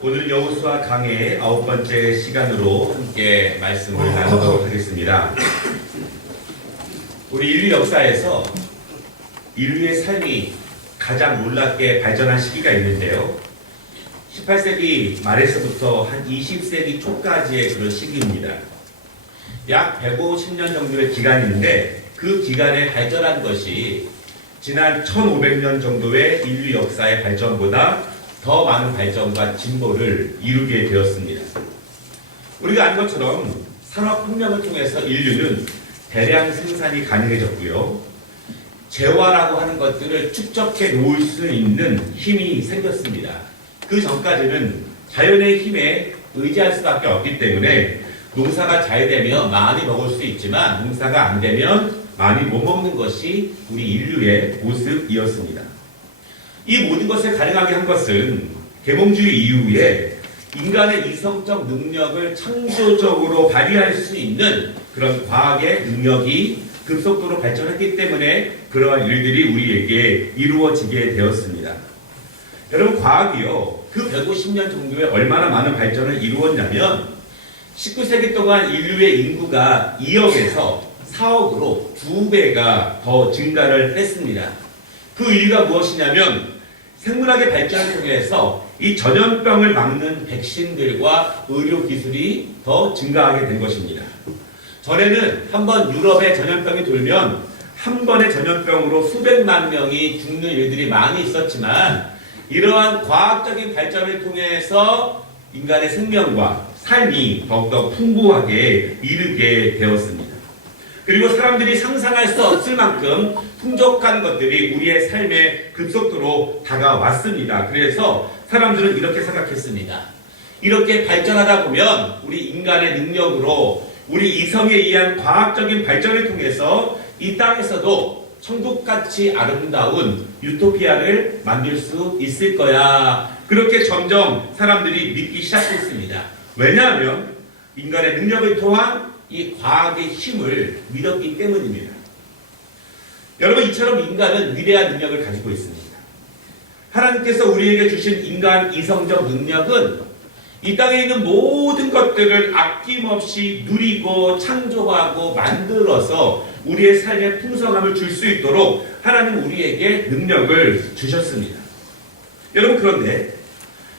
오늘은 여호수아 강해의 9번째 시간으로 함께 말씀을 나누도록 하겠습니다. 우리 인류 역사에서 인류의 삶이 가장 놀랍게 발전한 시기가 있는데요. 18세기 말에서부터 한 20세기 초까지의 그런 시기입니다. 약 150년 정도의 기간인데 그 기간에 발전한 것이 지난 1500년 정도의 인류 역사의 발전보다 더 많은 발전과 진보를 이루게 되었습니다. 우리가 아는 것처럼 산업혁명을 통해서 인류는 대량 생산이 가능해졌고요. 재화라고 하는 것들을 축적해 놓을 수 있는 힘이 생겼습니다. 그 전까지는 자연의 힘에 의지할 수밖에 없기 때문에 농사가 잘 되면 많이 먹을 수 있지만 농사가 안 되면 많이 못 먹는 것이 우리 인류의 모습이었습니다. 이 모든 것을 가능하게 한 것은 계몽주의 이후에 인간의 이성적 능력을 창조적으로 발휘할 수 있는 그런 과학의 능력이 급속도로 발전했기 때문에 그러한 일들이 우리에게 이루어지게 되었습니다. 여러분, 과학이요, 그 150년 정도에 얼마나 많은 발전을 이루었냐면 19세기 동안 인류의 인구가 2억에서 4억으로 2배가 더 증가를 했습니다. 그 이유가 무엇이냐면 생물학의 발전을 통해서 이 전염병을 막는 백신들과 의료기술이 더 증가하게 된 것입니다. 전에는 한번 유럽에 전염병이 돌면 한 번의 전염병으로 수백만 명이 죽는 일들이 많이 있었지만 이러한 과학적인 발전을 통해서 인간의 생명과 삶이 더욱더 풍부하게 이르게 되었습니다. 그리고 사람들이 상상할 수 없을 만큼 풍족한 것들이 우리의 삶에 급속도로 다가왔습니다. 그래서 사람들은 이렇게 생각했습니다. 이렇게 발전하다 보면 우리 인간의 능력으로 우리 이성에 의한 과학적인 발전을 통해서 이 땅에서도 천국같이 아름다운 유토피아를 만들 수 있을 거야. 그렇게 점점 사람들이 믿기 시작했습니다. 왜냐하면 인간의 능력을 통한 이 과학의 힘을 믿었기 때문입니다. 여러분, 이처럼 인간은 위대한 능력을 가지고 있습니다. 하나님께서 우리에게 주신 인간 이성적 능력은 이 땅에 있는 모든 것들을 아낌없이 누리고 창조하고 만들어서 우리의 삶에 풍성함을 줄 수 있도록 하나님은 우리에게 능력을 주셨습니다. 여러분, 그런데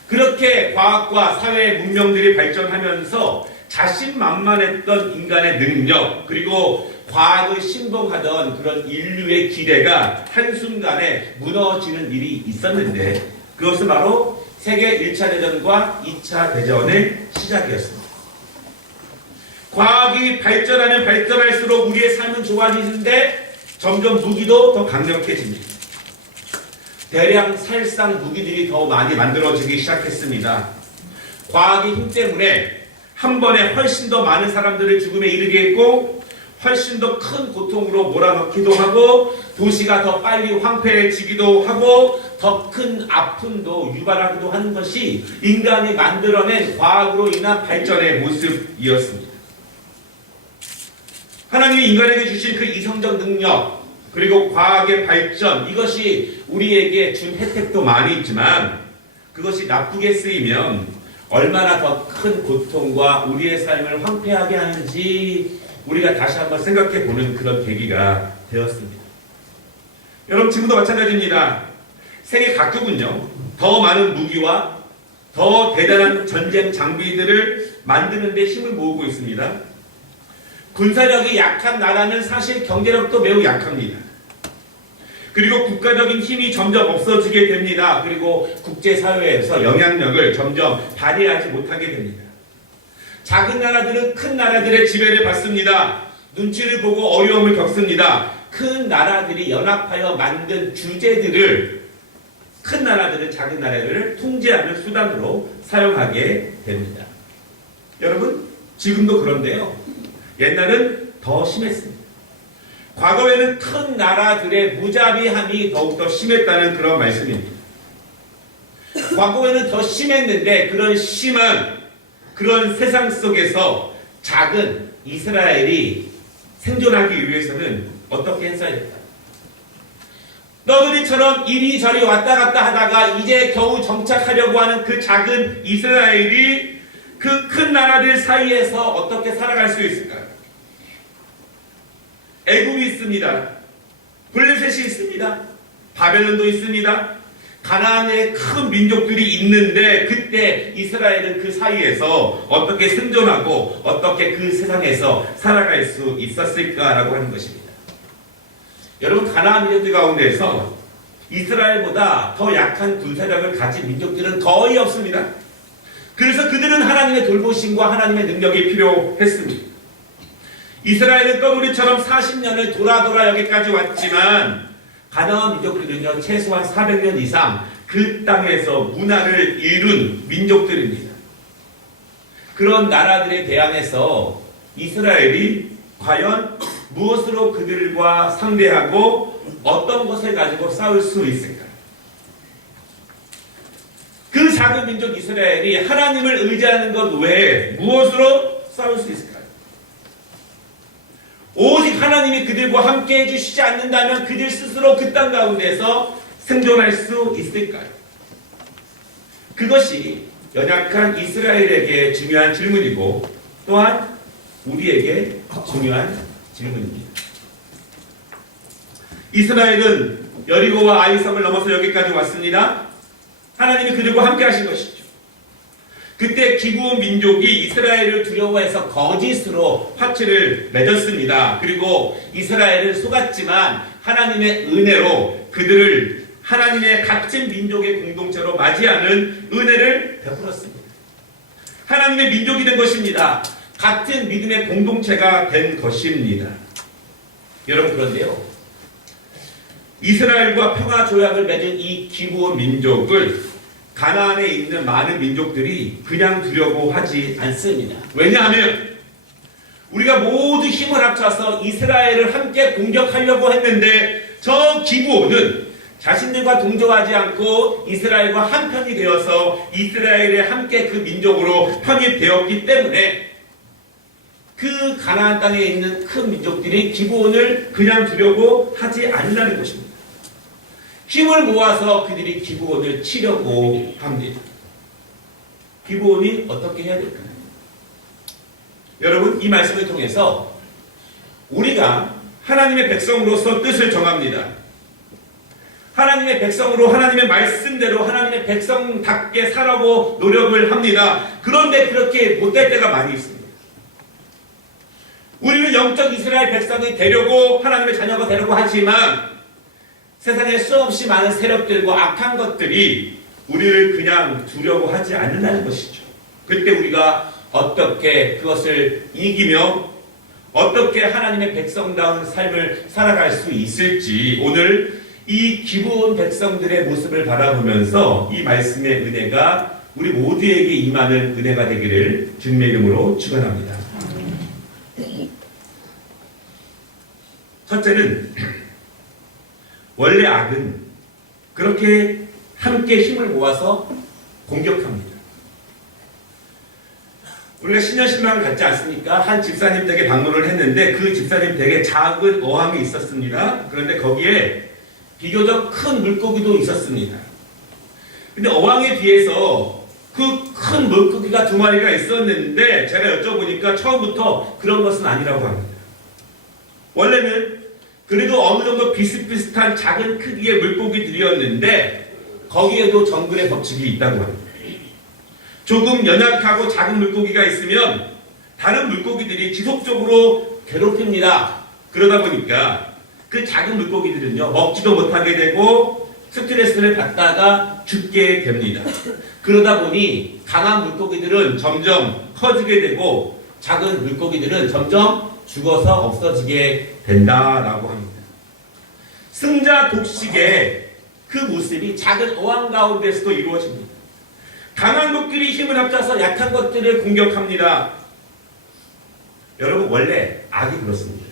그렇게 과학과 사회 문명들이 발전하면서 자신만만했던 인간의 능력, 그리고 과학을 신봉하던 그런 인류의 기대가 한순간에 무너지는 일이 있었는데 그것은 바로 세계 1차 대전과 2차 대전의 시작이었습니다. 과학이 발전하면 발전할수록 우리의 삶은 좋아지는데 점점 무기도 더 강력해집니다. 대량 살상 무기들이 더 많이 만들어지기 시작했습니다. 과학의 힘 때문에 한 번에 훨씬 더 많은 사람들을 죽음에 이르게 했고 훨씬 더 큰 고통으로 몰아넣기도 하고 도시가 더 빨리 황폐해지기도 하고 더 큰 아픔도 유발하기도 하는 것이 인간이 만들어낸 과학으로 인한 발전의 모습이었습니다. 하나님이 인간에게 주신 그 이성적 능력 그리고 과학의 발전, 이것이 우리에게 준 혜택도 많이 있지만 그것이 나쁘게 쓰이면 얼마나 더 큰 고통과 우리의 삶을 황폐하게 하는지 우리가 다시 한번 생각해 보는 그런 계기가 되었습니다. 여러분, 지금도 마찬가지입니다. 세계 각국은요, 더 많은 무기와 더 대단한 전쟁 장비들을 만드는 데 힘을 모으고 있습니다. 군사력이 약한 나라는 사실 경제력도 매우 약합니다. 그리고 국가적인 힘이 점점 없어지게 됩니다. 그리고 국제사회에서 영향력을 점점 발휘하지 못하게 됩니다. 작은 나라들은 큰 나라들의 지배를 받습니다. 눈치를 보고 어려움을 겪습니다. 큰 나라들이 연합하여 만든 규제들을 큰 나라들은 작은 나라를 통제하는 수단으로 사용하게 됩니다. 여러분, 지금도 그런데요. 옛날은 더 심했습니다. 과거에는 큰 나라들의 무자비함이 더욱더 심했다는 그런 말씀입니다. 과거에는 더 심했는데 그런 심한 그런 세상 속에서 작은 이스라엘이 생존하기 위해서는 어떻게 했어야 될까? 떠돌이처럼 이리저리 왔다 갔다 하다가 이제 겨우 정착하려고 하는 그 작은 이스라엘이 그 큰 나라들 사이에서 어떻게 살아갈 수 있을까요? 애굽이 있습니다. 블레셋이 있습니다. 바벨론도 있습니다. 가나안의 큰 민족들이 있는데 그때 이스라엘은 그 사이에서 어떻게 생존하고 어떻게 그 세상에서 살아갈 수 있었을까라고 하는 것입니다. 여러분, 가나안 민족들 가운데서 이스라엘보다 더 약한 군사력을 가진 민족들은 거의 없습니다. 그래서 그들은 하나님의 돌보심과 하나님의 능력이 필요했습니다. 이스라엘은 떠돌이처럼 40년을 돌아 여기까지 왔지만 가나안 민족들은요, 최소한 400년 이상 그 땅에서 문화를 이룬 민족들입니다. 그런 나라들에 대항해서 이스라엘이 과연 무엇으로 그들과 상대하고 어떤 것을 가지고 싸울 수 있을까요? 그 작은 민족 이스라엘이 하나님을 의지하는 것 외에 무엇으로 싸울 수 있을까요? 오직 하나님이 그들과 함께 해주시지 않는다면 그들 스스로 그 땅 가운데서 생존할 수 있을까요? 그것이 연약한 이스라엘에게 중요한 질문이고 또한 우리에게 중요한 질문입니다. 이스라엘은 여리고와 아이성을 넘어서 여기까지 왔습니다. 하나님이 그들과 함께 하신 것이죠. 그때 기브온 민족이 이스라엘을 두려워해서 거짓으로 화치를 맺었습니다. 그리고 이스라엘을 속았지만 하나님의 은혜로 그들을 하나님의 값진 민족의 공동체로 맞이하는 은혜를 베풀었습니다. 하나님의 민족이 된 것입니다. 같은 믿음의 공동체가 된 것입니다. 여러분, 그런데요, 이스라엘과 평화 조약을 맺은 이 기브온 민족을 가나안에 있는 많은 민족들이 그냥 두려고 하지 않습니다. 왜냐하면 우리가 모두 힘을 합쳐서 이스라엘을 함께 공격하려고 했는데 저 기브온은 자신들과 동조하지 않고 이스라엘과 한편이 되어서 이스라엘에 함께 그 민족으로 편입되었기 때문에 그 가나안 땅에 있는 큰 민족들이 기브온을 그냥 두려고 하지 않는다는 것입니다. 힘을 모아서 그들이 기브온을 치려고 합니다. 기브온이 어떻게 해야 될까요? 여러분, 이 말씀을 통해서 우리가 하나님의 백성으로서 뜻을 정합니다. 하나님의 백성으로 하나님의 말씀대로 하나님의 백성답게 살라고 노력을 합니다. 그런데 그렇게 못될 때가 많이 있습니다. 우리는 영적 이스라엘 백성이 되려고 하나님의 자녀가 되려고 하지만 세상에 수없이 많은 세력들과 악한 것들이 우리를 그냥 두려고 하지 않는다는 것이죠. 그때 우리가 어떻게 그것을 이기며 어떻게 하나님의 백성다운 삶을 살아갈 수 있을지 오늘 이 기브온 백성들의 모습을 바라보면서 이 말씀의 은혜가 우리 모두에게 임하는 은혜가 되기를 주님의 이름으로 축원합니다. 첫째는 원래 악은 그렇게 함께 힘을 모아서 공격합니다. 우리가 신년신방을 갖지 않습니까? 한 집사님 댁에 방문을 했는데 그 집사님 댁에 작은 어항이 있었습니다. 그런데 거기에 비교적 큰 물고기도 있었습니다. 근데 어항에 비해서 그 큰 물고기가 2마리가 있었는데 제가 여쭤보니까 처음부터 그런 것은 아니라고 합니다. 원래는 그래도 어느 정도 비슷비슷한 작은 크기의 물고기들이었는데 거기에도 정글의 법칙이 있다고 합니다. 조금 연약하고 작은 물고기가 있으면 다른 물고기들이 지속적으로 괴롭힙니다. 그러다 보니까 그 작은 물고기들은요, 먹지도 못하게 되고 스트레스를 받다가 죽게 됩니다. 그러다 보니 강한 물고기들은 점점 커지게 되고 작은 물고기들은 점점 죽어서 없어지게 된다라고 합니다. 승자 독식의 그 모습이 작은 어항 가운데서도 이루어집니다. 강한 것들이 힘을 합쳐서 약한 것들을 공격합니다. 여러분, 원래 악이 그렇습니다.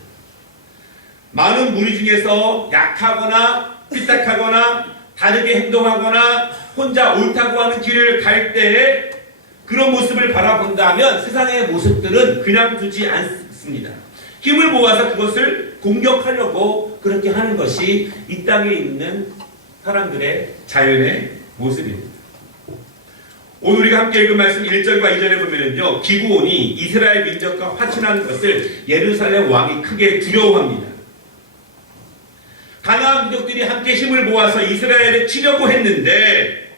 많은 무리 중에서 약하거나 삐딱하거나 다르게 행동하거나 혼자 옳다고 하는 길을 갈 때에 그런 모습을 바라본다면 세상의 모습들은 그냥 두지 않습니다. 힘을 모아서 그것을 공격하려고 그렇게 하는 것이 이 땅에 있는 사람들의 자연의 모습입니다. 오늘 우리가 함께 읽은 말씀 1절과 2절에 보면은요, 기브온이 이스라엘 민족과 화친한 것을 예루살렘 왕이 크게 두려워합니다. 가나안 민족들이 함께 힘을 모아서 이스라엘을 치려고 했는데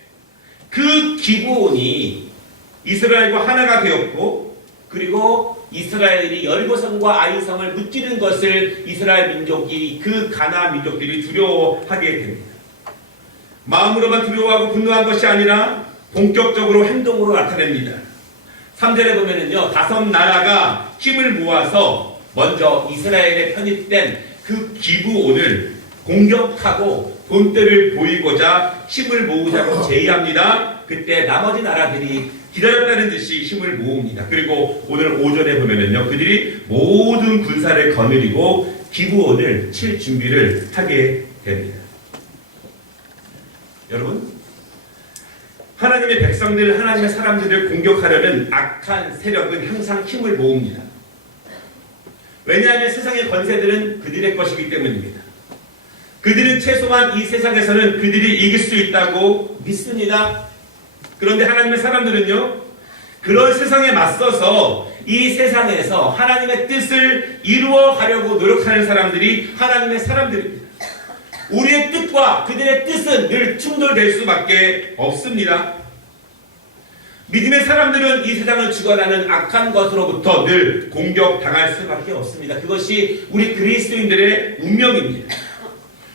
그 기브온이 이스라엘과 하나가 되었고, 그리고 이스라엘이 여리고성과 아이성을 무찌른 것을 이스라엘 민족이, 그 가나안 민족들이 두려워하게 됩니다. 마음으로만 두려워하고 분노한 것이 아니라 본격적으로 행동으로 나타냅니다. 3절에 보면은요, 5 나라가 힘을 모아서 먼저 이스라엘에 편입된 그 기브온을 공격하고 본때를 보이고자 힘을 모으자고 제의합니다. 그때 나머지 나라들이 기다렸다는 듯이 힘을 모읍니다. 그리고 오늘 5절에 보면은요, 그들이 모든 군사를 거느리고 기브온을 칠 준비를 하게 됩니다. 여러분, 하나님의 백성들, 하나님의 사람들을 공격하려는 악한 세력은 항상 힘을 모읍니다. 왜냐하면 세상의 권세들은 그들의 것이기 때문입니다. 그들은 최소한 이 세상에서는 그들이 이길 수 있다고 믿습니다. 그런데 하나님의 사람들은요, 그런 세상에 맞서서 이 세상에서 하나님의 뜻을 이루어 가려고 노력하는 사람들이 하나님의 사람들입니다. 우리의 뜻과 그들의 뜻은 늘 충돌될 수밖에 없습니다. 믿음의 사람들은 이 세상을 주관하는 악한 것으로부터 늘 공격당할 수밖에 없습니다. 그것이 우리 그리스도인들의 운명입니다.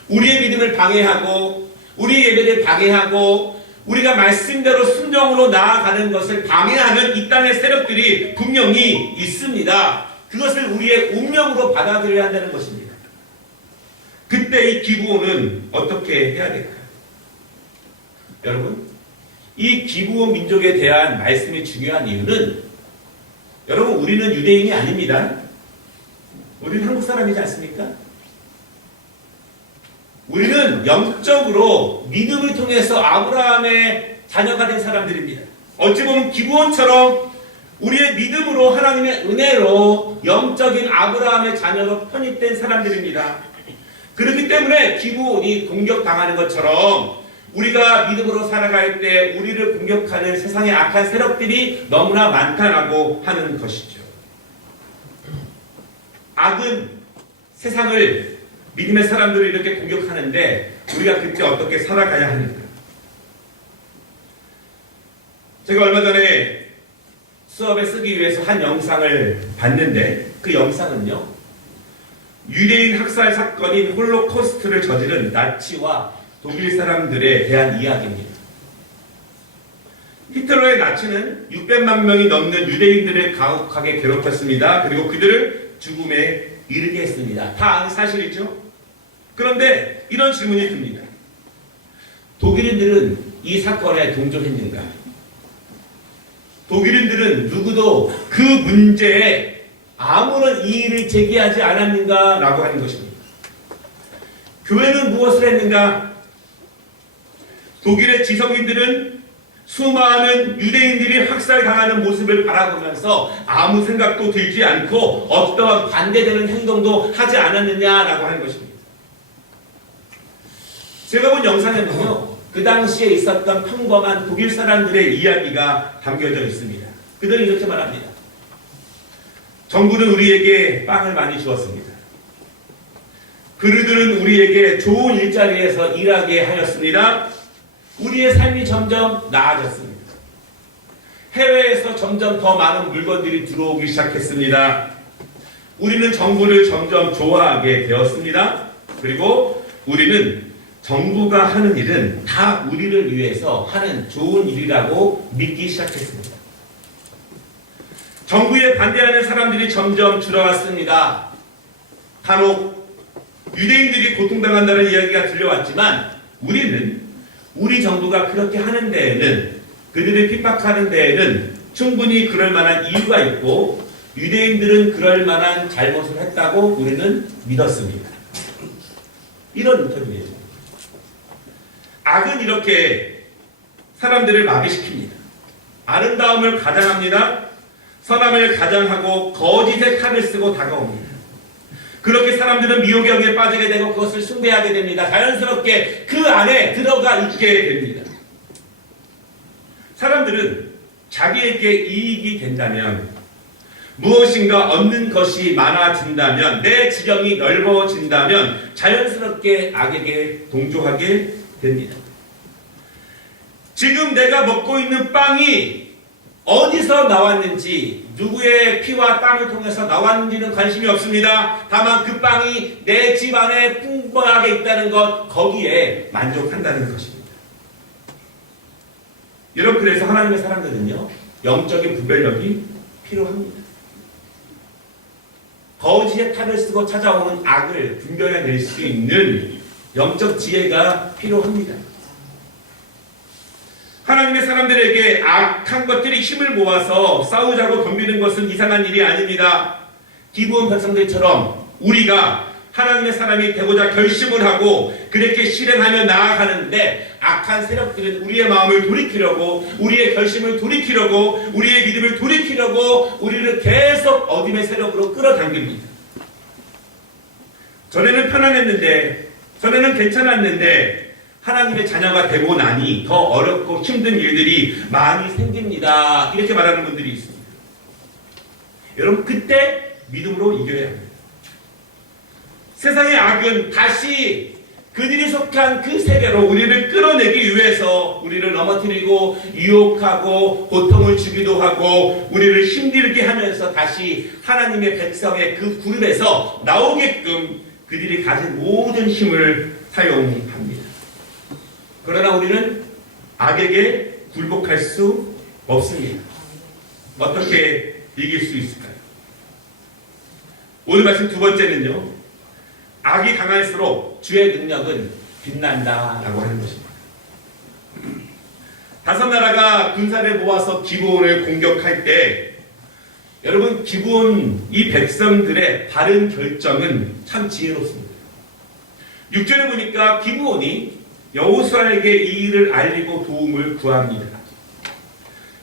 우리의 믿음을 방해하고, 우리의 예배를 방해하고, 우리가 말씀대로 순종으로 나아가는 것을 방해하는 이 땅의 세력들이 분명히 있습니다. 그것을 우리의 운명으로 받아들여야 한다는 것입니다. 그때 이 기브온은 어떻게 해야 될까요? 여러분, 이 기브온 민족에 대한 말씀이 중요한 이유는, 여러분, 우리는 유대인이 아닙니다. 우리는 한국 사람이지 않습니까? 우리는 영적으로 믿음을 통해서 아브라함의 자녀가 된 사람들입니다. 어찌 보면 기브온처럼 우리의 믿음으로 하나님의 은혜로 영적인 아브라함의 자녀로 편입된 사람들입니다. 그렇기 때문에 기브온이 공격당하는 것처럼 우리가 믿음으로 살아갈 때 우리를 공격하는 세상의 악한 세력들이 너무나 많다라고 하는 것이죠. 악은 세상을, 믿음의 사람들을 이렇게 공격하는데 우리가 그때 어떻게 살아가야 하는가? 제가 얼마 전에 수업에 쓰기 위해서 한 영상을 봤는데, 그 영상은요, 유대인 학살 사건인 홀로코스트를 저지른 나치와 독일 사람들에 대한 이야기입니다. 히틀러의 나치는 600만 명이 넘는 유대인들을 가혹하게 괴롭혔습니다. 그리고 그들을 죽음에 이르게 했습니다. 다 아는 사실이죠? 그런데 이런 질문이 듭니다. 독일인들은 이 사건에 동조했는가? 독일인들은 누구도 그 문제에 아무런 이의를 제기하지 않았는가? 라고 하는 것입니다. 교회는 무엇을 했는가? 독일의 지성인들은 수많은 유대인들이 학살당하는 모습을 바라보면서 아무 생각도 들지 않고 어떠한 반대되는 행동도 하지 않았느냐라고 하는 것입니다. 제가 본 영상에는요, 그 당시에 있었던 평범한 독일 사람들의 이야기가 담겨져 있습니다. 그들은 이렇게 말합니다. 정부는 우리에게 빵을 많이 주었습니다. 그들은 우리에게 좋은 일자리에서 일하게 하였습니다. 우리의 삶이 점점 나아졌습니다. 해외에서 점점 더 많은 물건들이 들어오기 시작했습니다. 우리는 정부를 점점 좋아하게 되었습니다. 그리고 우리는 정부가 하는 일은 다 우리를 위해서 하는 좋은 일이라고 믿기 시작했습니다. 정부에 반대하는 사람들이 점점 줄어갔습니다. 간혹 유대인들이 고통당한다는 이야기가 들려왔지만 우리는 우리 정부가 그렇게 하는 데에는, 그들을 핍박하는 데에는 충분히 그럴 만한 이유가 있고 유대인들은 그럴 만한 잘못을 했다고 우리는 믿었습니다. 이런 인터뷰예요. 악은 이렇게 사람들을 마비시킵니다. 아름다움을 가장합니다. 선함을 가장하고 거짓의 칼을 쓰고 다가옵니다. 그렇게 사람들은 미혹의 영에 빠지게 되고 그것을 숭배하게 됩니다. 자연스럽게 그 안에 들어가 있게 됩니다. 사람들은 자기에게 이익이 된다면, 무엇인가 얻는 것이 많아진다면, 내 지경이 넓어진다면 자연스럽게 악에게 동조하게 됩니다. 지금 내가 먹고 있는 빵이 어디서 나왔는지, 누구의 피와 땀을 통해서 나왔는지는 관심이 없습니다. 다만 그 빵이 내 집 안에 풍부하게 있다는 것, 거기에 만족한다는 것입니다. 여러분, 그래서 하나님의 사람들은요, 영적인 분별력이 필요합니다. 거지의 탈을 쓰고 찾아오는 악을 분별해낼 수 있는 영적 지혜가 필요합니다. 하나님의 사람들에게 악한 것들이 힘을 모아서 싸우자고 덤비는 것은 이상한 일이 아닙니다. 기브온 백성들처럼 우리가 하나님의 사람이 되고자 결심을 하고 그렇게 실행하며 나아가는데, 악한 세력들은 우리의 마음을 돌이키려고, 우리의 결심을 돌이키려고, 우리의 믿음을 돌이키려고 우리를 계속 어둠의 세력으로 끌어당깁니다. 전에는 편안했는데, 전에는 괜찮았는데, 하나님의 자녀가 되고 나니 더 어렵고 힘든 일들이 많이 생깁니다. 이렇게 말하는 분들이 있습니다. 여러분, 그때 믿음으로 이겨야 합니다. 세상의 악은 다시 그들이 속한 그 세계로 우리를 끌어내기 위해서 우리를 넘어뜨리고 유혹하고 고통을 주기도 하고 우리를 힘들게 하면서 다시 하나님의 백성의 그 그룹에서 나오게끔 그들이 가진 모든 힘을 사용합니다. 그러나 우리는 악에게 굴복할 수 없습니다. 어떻게 이길 수 있을까요? 오늘 말씀 두 번째는요, 악이 강할수록 주의 능력은 빛난다라고 하는 것입니다. 다섯 나라가 군사를 모아서 기브온을 공격할 때, 여러분, 기브온 이 백성들의 바른 결정은 참 지혜롭습니다. 6절에 보니까 기브온이 여호수아에게 이 일을 알리고 도움을 구합니다.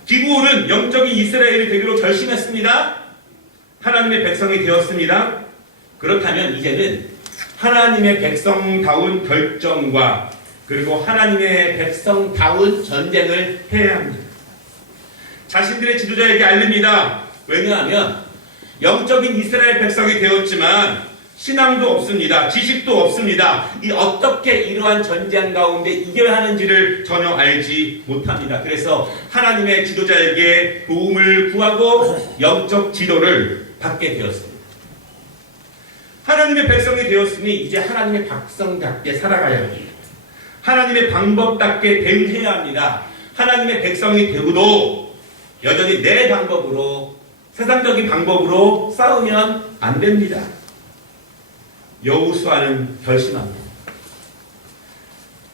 기브온은 영적인 이스라엘이 되기로 결심했습니다. 하나님의 백성이 되었습니다. 그렇다면 이제는 하나님의 백성다운 결정과 그리고 하나님의 백성다운 전쟁을 해야 합니다. 자신들의 지도자에게 알립니다. 왜냐하면 영적인 이스라엘 백성이 되었지만 신앙도 없습니다. 지식도 없습니다. 이 어떻게 이러한 전쟁 가운데 이겨야 하는지를 전혀 알지 못합니다. 그래서 하나님의 지도자에게 도움을 구하고 영적 지도를 받게 되었습니다. 하나님의 백성이 되었으니 이제 하나님의 백성답게 살아가야 합니다. 하나님의 방법답게 대응해야 합니다. 하나님의 백성이 되고도 여전히 내 방법으로, 세상적인 방법으로 싸우면 안 됩니다. 여호수아는 결심합니다.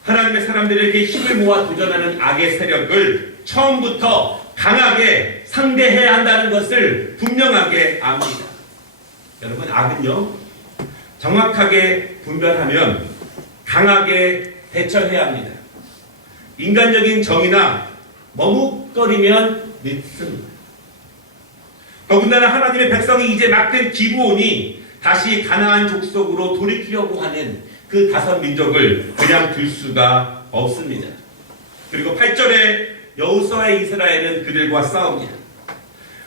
하나님의 사람들에게 힘을 모아 도전하는 악의 세력을 처음부터 강하게 상대해야 한다는 것을 분명하게 압니다. 여러분, 악은요, 정확하게 분별하면 강하게 대처해야 합니다. 인간적인 정의나 머뭇거리면 늦습니다. 더군다나 하나님의 백성이 이제 맡은 기브온이 다시 가나안 족속으로 돌이키려고 하는 그 다섯 민족을 그냥 둘 수가 없습니다. 그리고 8절에 여호수아의 이스라엘은 그들과 싸웁니다.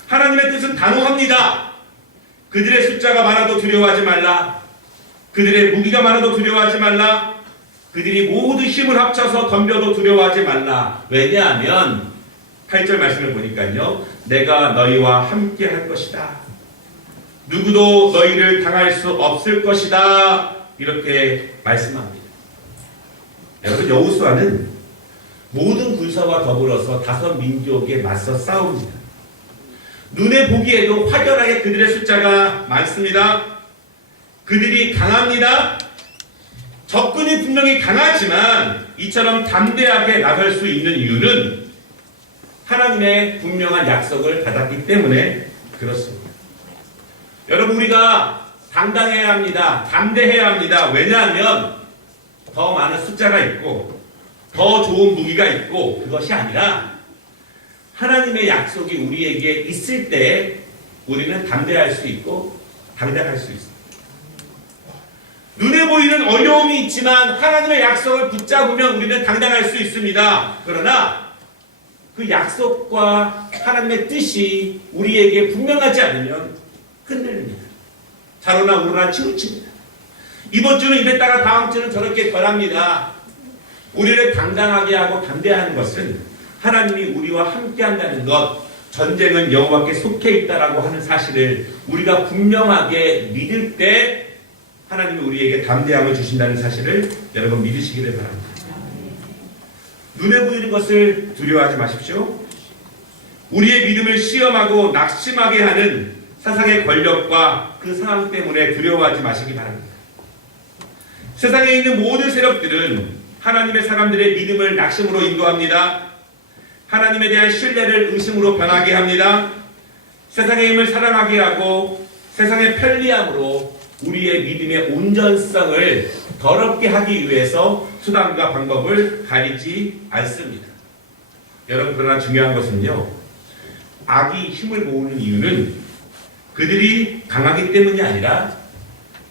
하나님의 뜻은 단호합니다. 그들의 숫자가 많아도 두려워하지 말라. 그들의 무기가 많아도 두려워하지 말라. 그들이 모두 힘을 합쳐서 덤벼도 두려워하지 말라. 왜냐하면 8절 말씀을 보니까요, 내가 너희와 함께 할 것이다. 누구도 너희를 당할 수 없을 것이다. 이렇게 말씀합니다. 여러분, 여호수아는 모든 군사와 더불어서 다섯 민족에 맞서 싸웁니다. 눈에 보기에도 확연하게 그들의 숫자가 많습니다. 그들이 강합니다. 적군이 분명히 강하지만 이처럼 담대하게 나설 수 있는 이유는 하나님의 분명한 약속을 받았기 때문에 그렇습니다. 여러분, 우리가 당당해야 합니다. 담대해야 합니다. 왜냐하면 더 많은 숫자가 있고 더 좋은 무기가 있고, 그것이 아니라 하나님의 약속이 우리에게 있을 때 우리는 담대할 수 있고 당당할 수 있습니다. 눈에 보이는 어려움이 있지만 하나님의 약속을 붙잡으면 우리는 당당할 수 있습니다. 그러나 그 약속과 하나님의 뜻이 우리에게 분명하지 않으면 흔들립니다. 좌로나 우로나 치우칩니다. 이번 주는 이랬다가 다음 주는 저렇게 변합니다. 우리를 당당하게 하고 담대한 것은 하나님이 우리와 함께 한다는 것, 전쟁은 여호와께 속해 있다라고 하는 사실을 우리가 분명하게 믿을 때 하나님이 우리에게 담대함을 주신다는 사실을 여러분 믿으시기를 바랍니다. 눈에 보이는 것을 두려워하지 마십시오. 우리의 믿음을 시험하고 낙심하게 하는 세상의 권력과 그 상황 때문에 두려워하지 마시기 바랍니다. 세상에 있는 모든 세력들은 하나님의 사람들의 믿음을 낙심으로 인도합니다. 하나님에 대한 신뢰를 의심으로 변하게 합니다. 세상의 힘을 사랑하게 하고 세상의 편리함으로 우리의 믿음의 온전성을 더럽게 하기 위해서 수단과 방법을 가리지 않습니다. 여러분, 그러나 중요한 것은요, 악이 힘을 모으는 이유는 그들이 강하기 때문이 아니라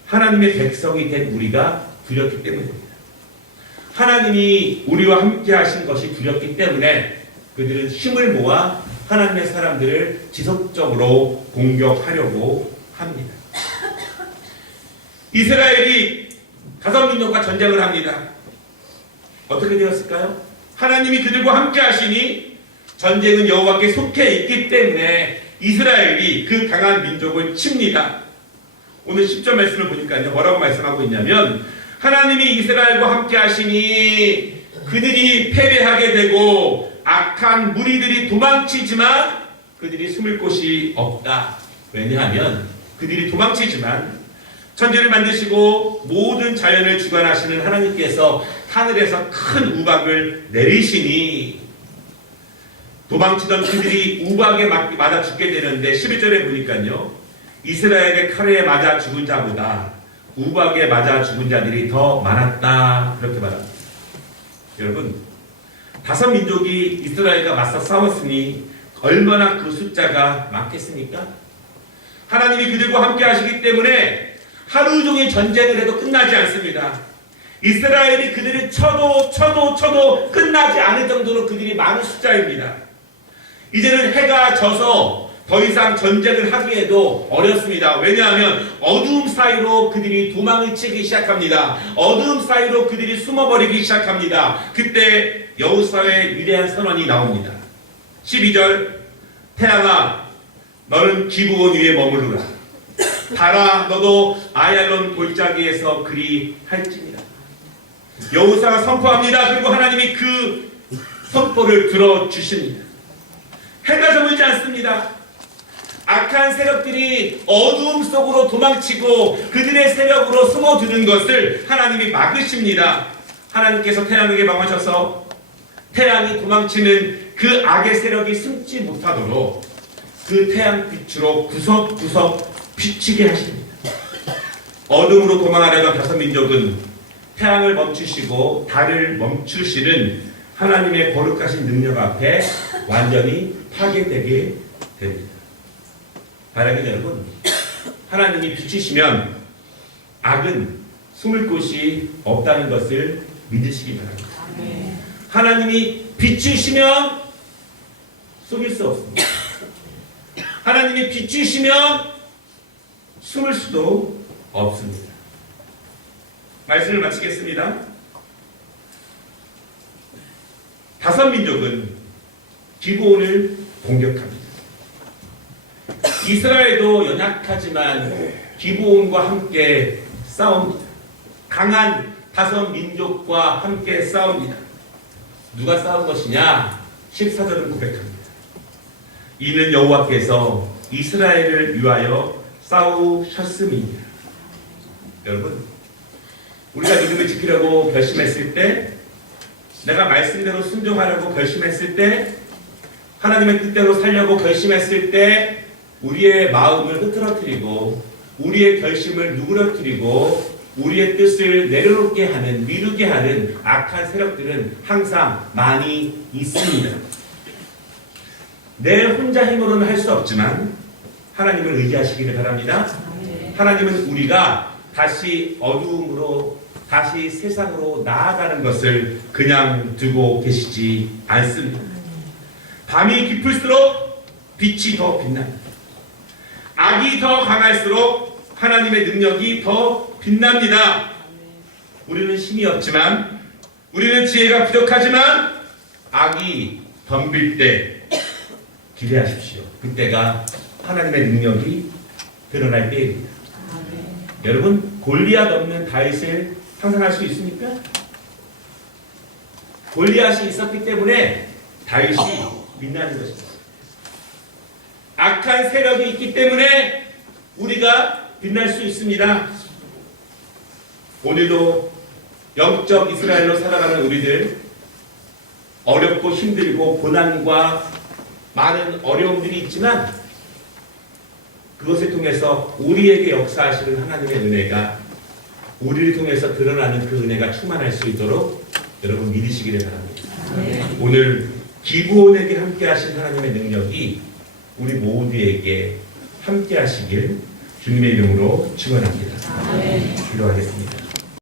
하나님의 백성이 된 우리가 두렵기 때문입니다. 하나님이 우리와 함께 하신 것이 두렵기 때문에 그들은 힘을 모아 하나님의 사람들을 지속적으로 공격하려고 합니다. 이스라엘이 다섯 민족과 전쟁을 합니다. 어떻게 되었을까요? 하나님이 그들과 함께 하시니 전쟁은 여호와께 속해 있기 때문에 이스라엘이 그 강한 민족을 칩니다. 오늘 10절 말씀을 보니까요, 뭐라고 말씀하고 있냐면 하나님이 이스라엘과 함께 하시니 그들이 패배하게 되고 악한 무리들이 도망치지만 그들이 숨을 곳이 없다. 왜냐하면 그들이 도망치지만 천지를 만드시고 모든 자연을 주관하시는 하나님께서 하늘에서 큰 우박을 내리시니 도망치던 그들이 우박에 맞아 죽게 되는데 11절에 보니까요, 이스라엘의 칼에 맞아 죽은 자보다 우박에 맞아 죽은 자들이 더 많았다, 그렇게 말합니다. 여러분, 다섯 민족이 이스라엘과 맞서 싸웠으니 얼마나 그 숫자가 많겠습니까? 하나님이 그들과 함께 하시기 때문에 하루 종일 전쟁을 해도 끝나지 않습니다. 이스라엘이 그들을 쳐도 끝나지 않을 정도로 그들이 많은 숫자입니다. 이제는 해가 져서 더 이상 전쟁을 하기에도 어렵습니다. 왜냐하면 어두움 사이로 그들이 도망을 치기 시작합니다. 어두움 사이로 그들이 숨어버리기 시작합니다. 그때 여호수아의 위대한 선언이 나옵니다. 12절, 태양아 너는 기브온 위에 머무르라. 달아 너도 아얄론 골짜기에서 그리 할지니라. 여호수아가 선포합니다. 그리고 하나님이 그 선포를 들어주십니다. 해가 저물지 않습니다. 악한 세력들이 어두움 속으로 도망치고 그들의 세력으로 숨어드는 것을 하나님이 막으십니다. 하나님께서 태양에게 명하셔서 태양이 도망치는 그 악의 세력이 숨지 못하도록 그 태양빛으로 구석구석 비치게 하십니다. 어둠으로 도망하려던 다섯 민족은 태양을 멈추시고 달을 멈추시는 하나님의 거룩하신 능력 앞에 완전히 파괴되게 됩니다. 바라는 여러분, 하나님이 비치시면 악은 숨을 곳이 없다는 것을 믿으시기 바랍니다. 하나님이 비추시면 숨을 수 없습니다. 하나님이 비추시면 숨을 수도 없습니다. 말씀을 마치겠습니다. 다섯 민족은 기브온을 공격합니다. 이스라엘도 연약하지만 기브온과 함께 싸웁니다. 강한 다섯 민족과 함께 싸웁니다. 누가 싸운 것이냐? 14절은 고백합니다. 이는 여호와께서 이스라엘을 위하여 싸우셨음이니라. 여러분, 우리가 믿음을 지키려고 결심했을 때, 내가 말씀대로 순종하려고 결심했을 때, 하나님의 뜻대로 살려고 결심했을 때 우리의 마음을 흐트러뜨리고 우리의 결심을 누그러뜨리고 우리의 뜻을 내려놓게 하는, 미루게 하는 악한 세력들은 항상 많이 있습니다. 내 혼자 힘으로는 할 수 없지만 하나님을 의지하시기를 바랍니다. 하나님은 우리가 다시 어두움으로 다시 세상으로 나아가는 것을 그냥 두고 계시지 않습니다. 밤이 깊을수록 빛이 더 빛납니다. 악이 더 강할수록 하나님의 능력이 더 빛납니다. 우리는 힘이 없지만, 우리는 지혜가 부족하지만, 악이 덤빌 때 기대하십시오. 그때가 하나님의 능력이 드러날 때입니다. 여러분, 골리앗 없는 다윗을 상상할 수 있습니까? 골리앗이 있었기 때문에 다윗이 빛나는 것입니다. 악한 세력이 있기 때문에 우리가 빛날 수 있습니다. 오늘도 영적 이스라엘로 살아가는 우리들, 어렵고 힘들고 고난과 많은 어려움들이 있지만 그것을 통해서 우리에게 역사하시는 하나님의 은혜가 우리를 통해서 드러나는 그 은혜가 충만할 수 있도록 여러분 믿으시기를 바랍니다. 오늘 기브온에게 함께 하신 하나님의 능력이 우리 모두에게 함께 하시길 주님의 이름으로 축원합니다. 기도하겠습니다.